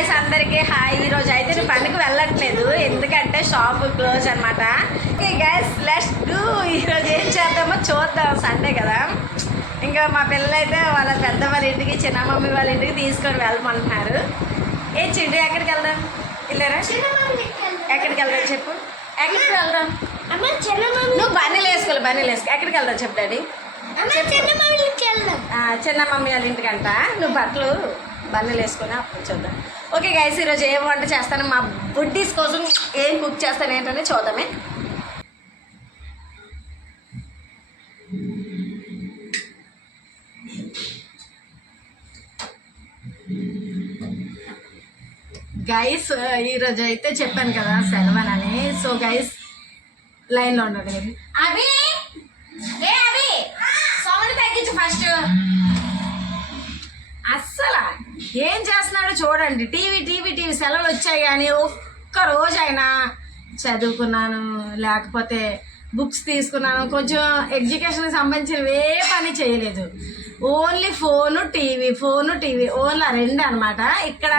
Guys అందరికీ hi. ఈరోజు అయితే నేను పండుగ వెళ్ళట్లేదు ఎందుకంటే షాప్ క్లోజ్ అనమాట. Okay guys let's do. ఈరోజు ఏం చేద్దామో చూద్దాం, సండే కదా. ఇంకా మా పిల్లలు అయితే వాళ్ళ పెద్ద వాళ్ళ ఇంటికి చిన్న మమ్మీ వాళ్ళ ఇంటికి తీసుకొని వెళ్ళమంటున్నారు. ఏ చిండు ఎక్కడికి వెళ్దాం? వెళ్ళారా? ఎక్కడికి వెళ్దాం చెప్పు. ఎక్కడికి వెళ్దాం? నువ్వు బన్నీలు వేసుకోవాలి, బన్నీలు వేసుకో. ఎక్కడికి వెళ్దాం చెప్పు డాడీ. చిన్న మమ్మీ వాళ్ళ ఇంటికంట. నువ్వు బట్టలు బన్నీలు వేసుకొని అప్పుడు చూద్దాం. ఓకే గైస్ ఈరోజు ఏం వంట చేస్తాను, మా బుడ్డీస్ కోసం ఏం కుక్ చేస్తాను ఏంటనే చూద్దామే. గైస్ ఈరోజు అయితే చెప్పాను కదా సెలవనని. సో గైస్ లైన్లో ఉండదు. అవి అవి సౌండ్ తగ్గించు ఫస్ట్. అస్సలు ఏం చేస్తున్నాడో చూడండి. టీవీ సెలవులు వచ్చాయి కానీ ఒక్క రోజైనా చదువుకున్నాను లేకపోతే బుక్స్ తీసుకున్నాను, కొంచెం ఎడ్యుకేషన్కి సంబంధించినవి ఏ పని చేయలేదు. ఓన్లీ ఫోను టీవీ ఓన్లీ రెండు అనమాట. ఇక్కడ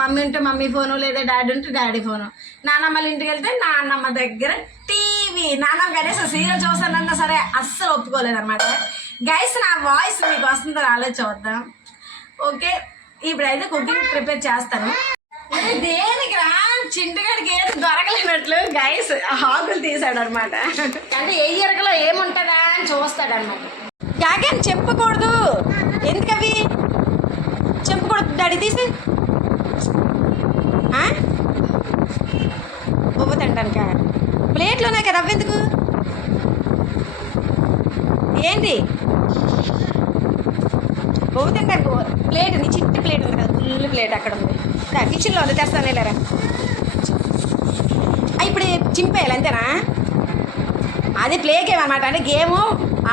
మమ్మీ ఉంటే మమ్మీ ఫోను, లేదా డాడీ ఉంటే డాడీ ఫోను. నాన్నమ్మల ఇంటికి వెళ్తే నాన్నమ్మ దగ్గర టీవీ. నాన్నమ్మ కనీసం సీరియల్ చూస్తానన్నా సరే అస్సలు ఒప్పుకోలేదు అనమాట. గైస్ నా వాయిస్ మీకు వస్తుందో రాలేదు చూద్దాం. ఓకే ఇప్పుడైతే కుకింగ్ ప్రిపేర్ చేస్తాను. దేనికి రా చింటుగాడికి ఏది దొరకలేనట్లు గైస్ ఆకులు తీసాడు అనమాట. అంటే ఏ ఎరకలో ఏముంటుందా అని చూస్తాడు అనమాట. యాగని చెప్పకూడదు, ఎందుకవి చెప్పకూడదు డాడీ. తీసి బొబ్బ తింటానుక ప్లేట్లోనే కదా అవ్వెందుకు ఏంటి బొబ్బ తింటాను. ప్లేట్ నీ చిట్టి ప్లేట్ ఉంది కదా, ఫుల్ ప్లేట్ అక్కడ ఉంది కిచెన్లో ఉంది, తెస్తాను లేరా. ఇప్పుడు చింపేయాలి అంతేనా? అది ప్లే గేమ్ అనమాట. అంటే గేము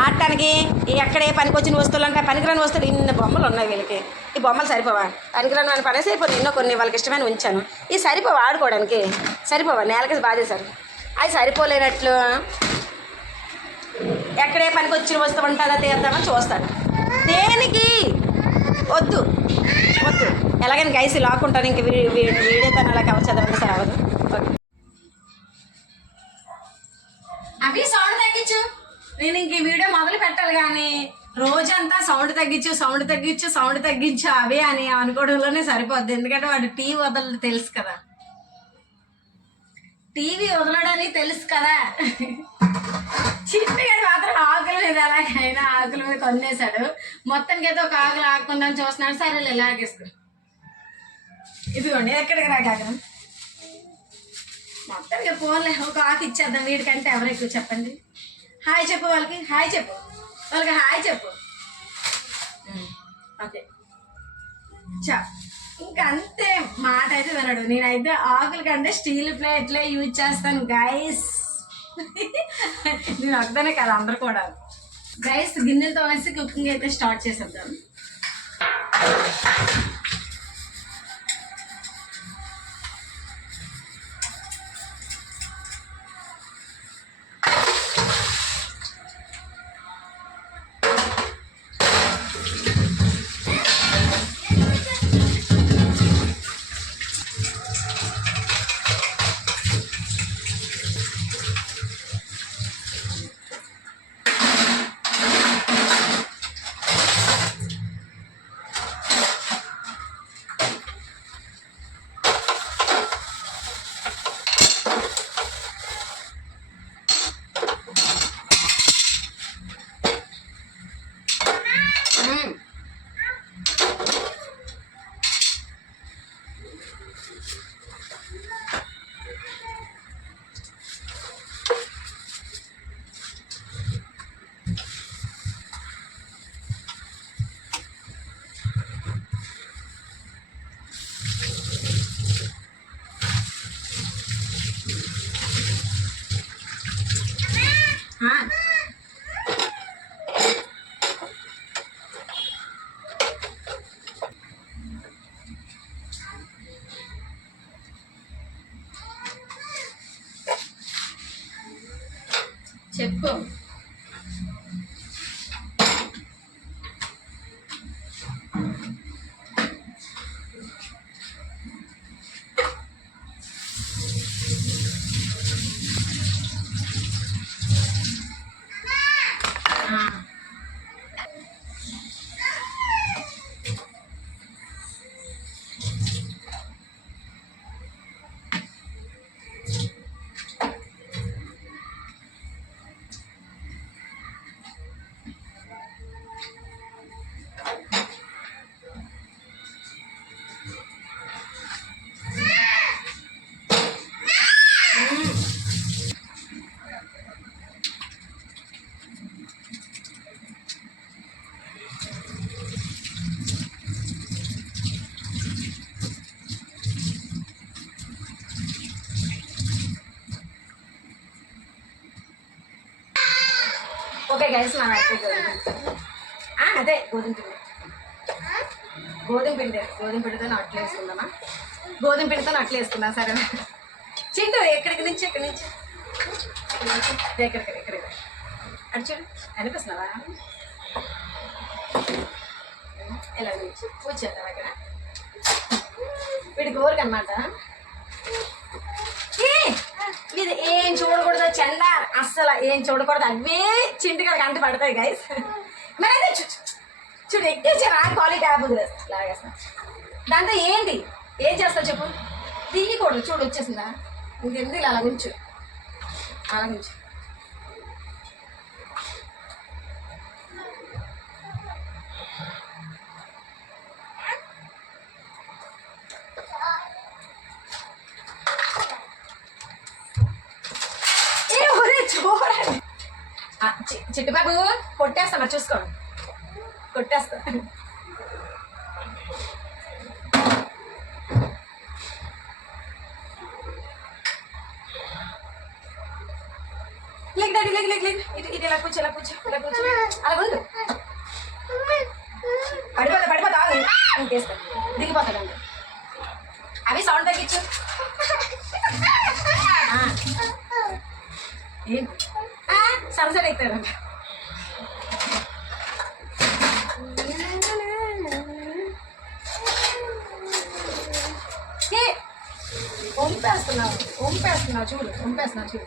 ఆడటానికి ఎక్కడే పనికొచ్చిన వస్తువులు అంటే పనికిరాని వస్తువులు ఇన్ని బొమ్మలు ఉన్నాయి వీళ్ళకి. ఈ బొమ్మలు సరిపోవా? పనికిరాని అని పనేసి అయిపోయి ఎన్నో కొన్ని వాళ్ళకి ఇష్టమైన ఉంచాను. ఈ సరిపోవా ఆడుకోవడానికి? సరిపోవా? నేలకి బాధేశారు. అది సరిపోలేనట్లు ఎక్కడే పనికొచ్చిన వస్తువు ఉంటుందా తీద్దామని చూస్తాడు. దేనికి వద్దు వద్దు. ఎలాగైనా గైసి లాక్కుంటాను. ఇంక వీడియోతో అలా కవర్ చదవండి సార్ అవ్వదు. అవి సౌండ్ తగ్గించు. నేను ఇంక ఈ వీడియో మొదలు పెట్టాలి కానీ రోజంతా సౌండ్ తగ్గించు అవి అని అనుకోవడంలోనే సరిపోద్ది. ఎందుకంటే వాడు టీవీ వదలదు తెలుసు కదా, టీవీ వదలడానికి తెలుసు కదా. చిట్టుగాడు మాత్రం ఆకుల మీద ఎలాగైనా ఆకుల మీద కొన్నేశాడు. మొత్తానికి అయితే ఒక ఆకులు ఆకుందని చూస్తున్నాడు. సరే ఇలాగేసుకో. ఇదిగోండి ఎక్కడికి రాగలం. మొత్తానికి ఫోన్లే ఒక ఆకు ఇచ్చేద్దాం. వీడికంటే ఎవరు ఎక్కువ చెప్పండి. హాయ్ చెప్పు వాళ్ళకి, హాయ్ చెప్పు వాళ్ళకి, హాయ్ చెప్పు. ఓకే చా ఇంకా అంతే. మాట అయితే వినడు. నేనైతే ఆకుల కంటే స్టీల్ ప్లేట్లే యూజ్ చేస్తాను గైస్. నేను అర్థనే కదా అందరు కూడా. గైస్ గిన్నెలతో వేసి కుకింగ్ అయితే స్టార్ట్ చేసేద్దాం. చెప్పు. ఓకే గైస్ నా అదే గోధుమ పిండితో అట్లు వేసుకుందామా? గోధుమ పిండితో అట్లు వేసుకుందాం సరేనా? చింటూ ఎక్కడికి నుంచి ఎక్కడికి అటు చూడు అనిపిస్తున్నావా? ఇలా నుంచి కూర్చేద్దాం అక్కడ వీడికి ఊరికి అనమాట. ఇది ఏం చూడకూడదు చెండ, అస్సలు ఏం చూడకూడదు. అవే చింటిగా గంట పడతాయి గైస్. మరి అయితే చూడు ఎక్కించారా క్వాలిటీ యాప్ లాగేస్తా. దాంతో ఏంటి ఏం చేస్తావు చెప్పు? తీయకూడదు. చూడు వచ్చేసిందా? ఇంకెందుకు ఇలా ఉంచు, అలా ఉంచు. చూడండి చిట్టుబాబు కొట్టేస్తా, మరి చూసుకోండి కొట్టేస్తా. లేక ఇది ఇలా కూర్చో అలా ఉండు. పడిపోతా ఇంకేస్తా దిగిపోతాడండి. అవి సౌండ్ తగ్గించు. ఏంటి సరసరి ఎక్కుతాడంట. వంపేస్తున్నావు చూడు వంపేస్తున్నావు.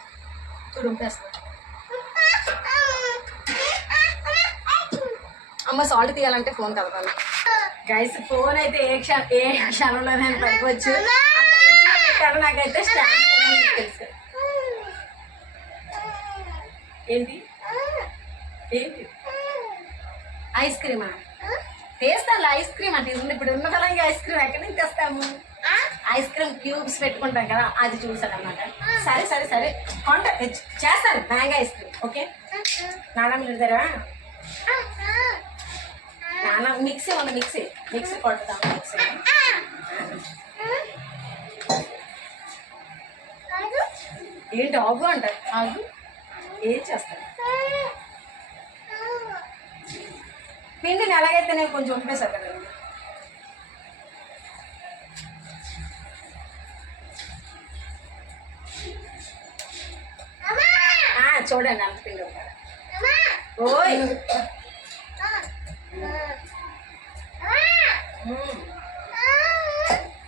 అమ్మ సాల్ట్ తీయాలంటే ఫోన్ కలపాలి గైస్. ఫోన్ అయితే ఏ క్షణంలోనే పడుకోవచ్చు. నాకైతే స్టాండ్ తెలుసు. ఏంటి ఐస్ క్రీమా? తెస్తాను ఐస్ క్రీమ్ అంటే ఇప్పుడు ఉన్న తలంగా ఐస్ క్రీమ్ ఎక్కడి నుంచి తెస్తాము? ఐస్ క్రీమ్ క్యూబ్స్ పెట్టుకుంటాం కదా, అది చూసాడు అనమాట. సరే చేస్తాను మ్యాంగో ఐస్ క్రీమ్. ఓకే నాన్న మీరు నాన్న మిక్సీ ఉంది, మిక్సీ కొడతాము. మిక్సీ ఏంటి ఆగు అంటారు. ఆగు ఏం చేస్తాను? పిండిని ఎలాగైతే నేను కొంచెం వంపేశాను కదా. చూడండి అంత పిండి ఉంటాడు. ఓయ్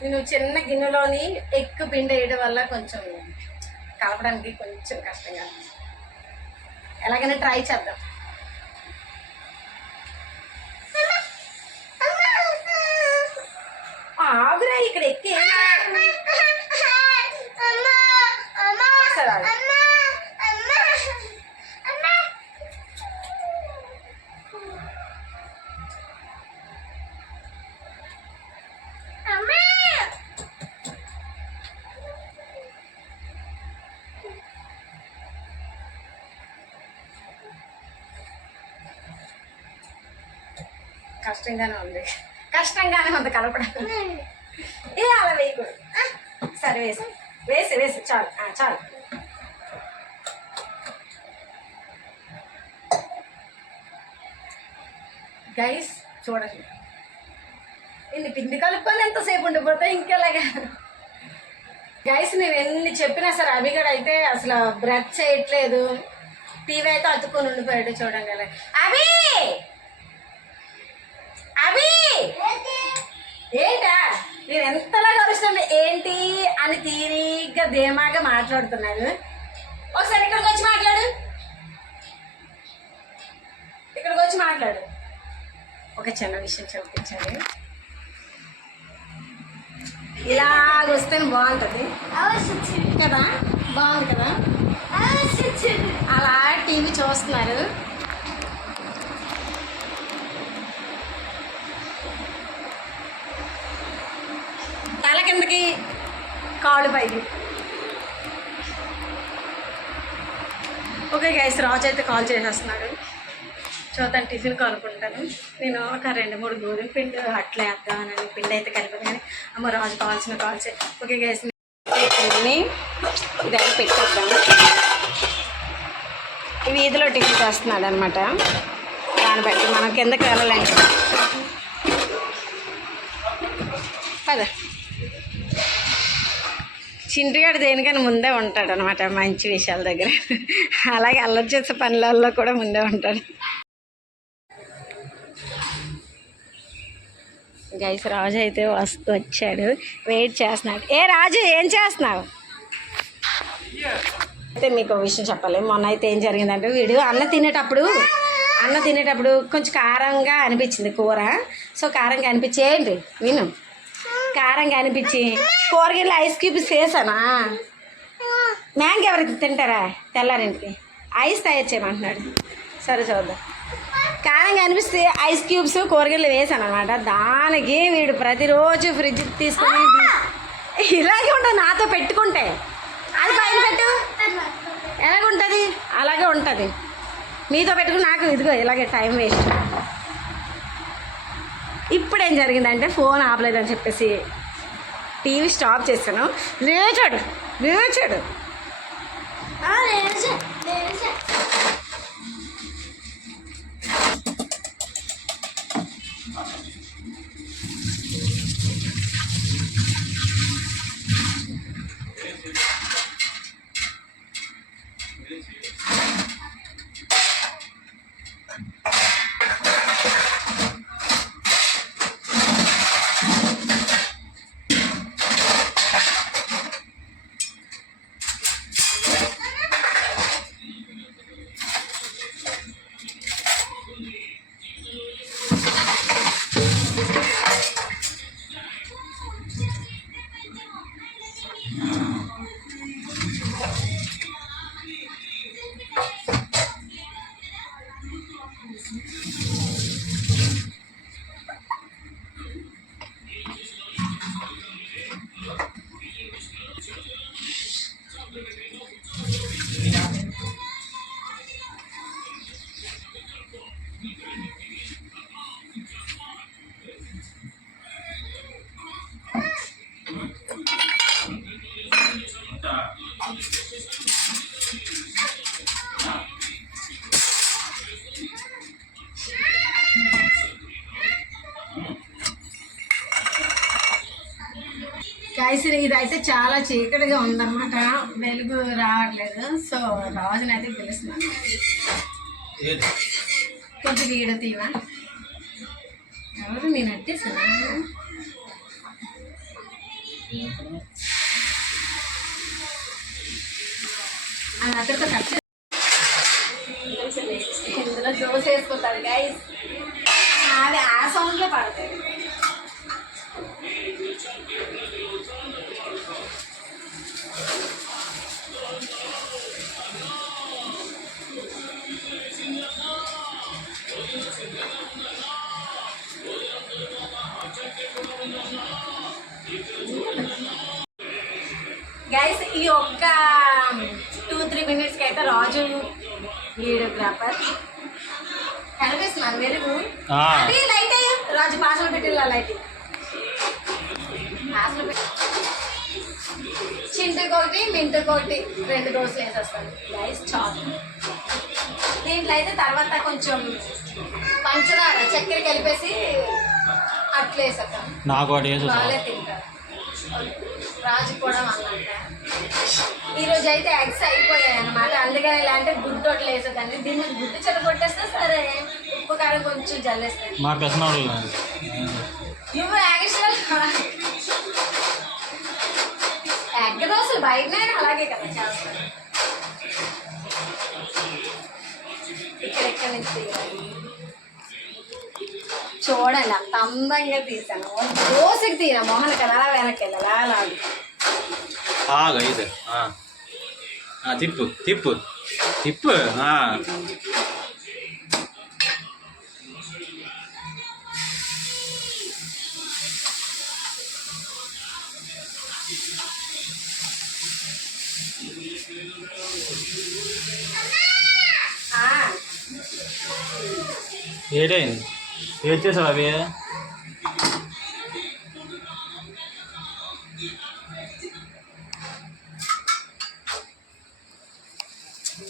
నేను చిన్న గిన్నెలోని ఎక్కువ పిండి వేయడం వల్ల కొంచెం కలపడానికి కొంచెం కష్టంగా. ఎలాగైనా ట్రై చేద్దాం. ఆగురా ఇక్కడ ఎక్కి కష్టంగానే ఉంది కలపడం. అలా వేయకూడదు. సరే వేసి చాలు. గైస్ చూడండి ఇన్ని పిండి కలుపుకొని ఎంతసేపు ఉండిపోతాయి ఇంకెలాగా. గైస్ నేను ఎన్ని చెప్పినా సరే అభిగడ్ అయితే అసలు బ్రష్ చేయట్లేదు. టీవీ అయితే అతుక్కొని ఉండిపోయాడు. చూడండి అలా అభి ఏంటా నేను ఎంతలా కలుస్తుంది ఏంటి అని తీరిగ్గా ధీమాగా మాట్లాడుతున్నాడు. ఒకసారి ఇక్కడికి వచ్చి మాట్లాడు. ఒక చిన్న విషయం చూపించాలి. ఇలాగొస్తే బాగుంటుంది కదా, బాగుంది కదా. అలా టీవీ చూస్తున్నారు. తల కిందకి కాళ్ళు పైకి. ఓకే గైస్ రాజు అయితే కాల్ చేసేస్తున్నాడు. చూద్దాం టిఫిన్ కలుపుకుంటాను. నేను ఒక 2-3 గోధుమ పిండి అట్లా వేద్దామని పిండి అయితే కలిపాను కానీ అమ్మ రాజు కావాల్సిన కాల్స్. ఓకే గైస్ పిండిని ఇదైతే పెట్టేద్దాము. వీధిలో టిఫిన్ చేస్తున్నాడు అనమాట. దాన్ని బట్టి మనం కిందకి వెళ్ళలేం కదా. చింటిగాడు దేనికైనా ముందే ఉంటాడు అనమాట మంచి విషయాల దగ్గర. అలాగే అల్లరి చేసే పనులలో కూడా ముందే ఉంటాడు. గైస్ రాజు అయితే వచ్చాడు, వెయిట్ చేస్తున్నాడు. ఏ రాజు ఏం చేస్తున్నావు? అయితే మీకు ఒక విషయం చెప్పాలి. మొన్న అయితే ఏం జరిగిందంటే వీడు అన్నం తినేటప్పుడు కొంచెం కారంగా అనిపించింది కూర. సో కారంగా అనిపించి ఏంటి విను, కారంగా అనిపించి కూరగాయలు ఐస్ క్యూబ్స్ వేసానా. మ్యాంగో ఎవరికి తింటారా తెల్లారింటికి, ఐస్ తయారు చేయమంటున్నాడు. సరే చూద్దాం. కారంగా అనిపిస్తే ఐస్ క్యూబ్స్ కూరగాయలు వేసాను అనమాట. దానికి వీడు ప్రతిరోజు ఫ్రిడ్జ్ తీసుకొని ఇలాగే ఉంటుంది. నాతో పెట్టుకుంటే అది పైన పెట్టు ఎలాగుంటుంది అలాగే ఉంటుంది. మీతో పెట్టుకుని నాకు ఇదిగో ఇలాగే టైం వేస్ట్. ఇప్పుడు ఏం జరిగిందంటే ఫోన్ ఆపలేదని చెప్పేసి టీవీ స్టాప్ చేశాను. లేచాడు. గైస్ ఇదైతే చాలా చీకటిగా ఉందన్నమాట, వెలుగు రావట్లేదు. సో రాజుని అయితే పిలుస్తున్నాను. కొంచెం వీడియో తీవా? ఎవరు నేను అట్టేసాను. అది అక్కడితో కట్ ఇందులో దోశ వేసుకుంటారు గైస్. అది ఆ సౌండ్లో పడతాయి. గైస్ ఈ ఒక్క 2-3 మినిట్స్కి అయితే రాజు వీడియోగ్రాఫర్ కనిపిస్తున్నాను. వెలుగు లైట్ రాజు పాసలు పెట్టి లైట్ పాసలు పెట్టి చింతకు ఒకటి మింటుకు ఒకటి 2 దోశలు వేసేస్తాను గైస్. చాలు. దీంట్లో అయితే తర్వాత కొంచెం పంచదార చక్కెర కలిపేసి అట్లా వేసేస్తాం. వాళ్ళే తింటారు. రాజు కూడా అన్నమాట. ఈరోజు అయితే ఎగ్స్ అయిపోయాయి అనమాట. అందుకని ఇలాంటి గుడ్డు తోటలు వేసేదాన్ని. దీన్ని గుడ్డు చెట్టు కొట్టేస్తే సరే, ఉప్పు కారం కొంచెం జల్లేస్తాయి. ఎగ్ దోశలు బయటనే అలాగే కదా చేస్తారు. ఇక్కడెక్కడి నుంచి తీయాలి చూడండి, అంత అందంగా తీసాను. దోశకి తీరా మొహన్ కదా అలా వెనక్కి వెళ్ళాలి. అలాగే తిప్పు తిప్పు తిప్పు. ఏడైంది ఏం చేసావు అవి?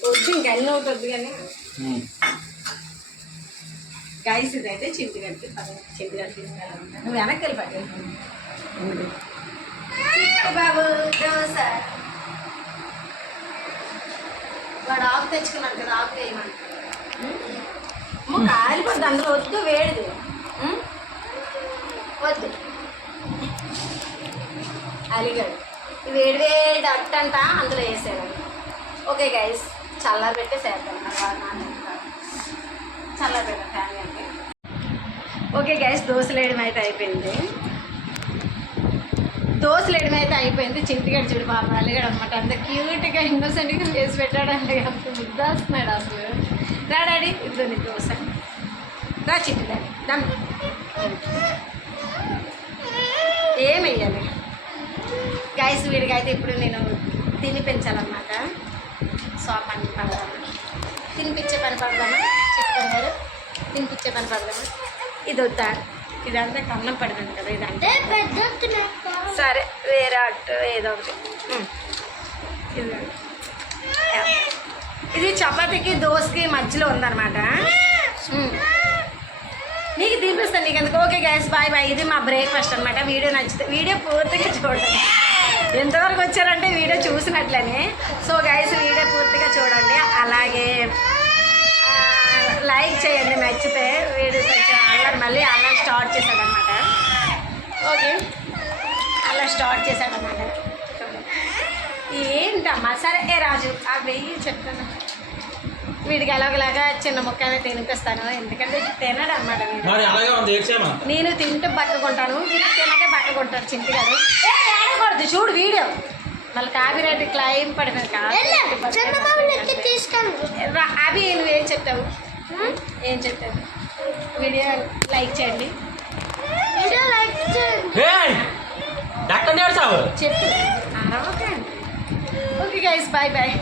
వచ్చింది ఇంకా అన్నీ అవుతుంది కానీ గైస్ ఇదైతే చింతగడ్డి చింతగడ్డి నువ్వు వెనక్కి వెళ్ళిపోయి బాబు దోశ వాడు ఆకు తెచ్చుకున్నాడు కదా ఆకు వేయమని కాలిపోద్ది అందులో వద్దు వేడిది వద్దు అలిగాడు వేడి వేడి అట్టంట అందులో వేసాడు ఓకే గైస్ చల్లారి పెట్టేసేద్దాం చల్లారి పెట్టాం ఫ్యామిలీ అంటే ఓకే గైస్ దోశలు వేయడం అయితే అయిపోయింది చింతగడ్డ చూడు బాబు అలిగాడు అనమాట అంత క్యూట్గా ఇన్నోసెంట్గా చేసి పెట్టాడండి అంత ముద్దాస్తున్నాడు అసలు రా డాడీ ఇద్దరు నీ దోశ రా చింతగడ్డి దమ్ ఏం వెయ్యాలి గైస్ వీడికి అయితే ఇప్పుడు నేను తినిపించాలన్నమాట సో ఆ పని పడదామా తినిపించే పని పడదామా చెప్తాను గారు తినిపించే పని పడదామా ఇది వద్దా ఇదంతా కన్నం పడింది కదా ఇదంటే సరే వేరే అట్టు ఏదో ఒకటి ఇది చపాతీకి దోశకి మధ్యలో ఉందన్నమాట నీకు తినిపిస్తాను నీకు ఎందుకు ఓకే గైస్ బాయ్ బాయ్ ఇది మా బ్రేక్ఫాస్ట్ అనమాట వీడియో నచ్చితే వీడియో పూర్తిగా చూడండి ఎంతవరకు వచ్చారంటే వీడియో చూసినట్లనే సో గైస్ వీడియో పూర్తిగా చూడండి అలాగే లైక్ చేయండి నచ్చితే వీడియో కొంచెం మళ్ళీ అలా స్టార్ట్ చేశాడనమాట ఓకే అలా స్టార్ట్ చేశాడనమాట ఏంటమ్మా సరే ఏ రాజు ఆ వెయ్యి చెప్తాను వీడికి ఎలాగలాగా చిన్న ముక్కనే తినిపిస్తాను ఎందుకంటే తినడు అనమాట నేను తింటూ పట్టుకుంటాను వీడు తినకే పట్టుకుంటాడు చింటిగాడు ఏడకూడదు చూడు వీడియో మళ్ళీ కాపీరైట్ క్లైమ్ పడినది కాదు అవి నువ్వేం చెప్తావు ఏం చెప్తావు వీడియో లైక్ చేయండి చెప్పు ఓకే గైస్ బాయ్ బాయ్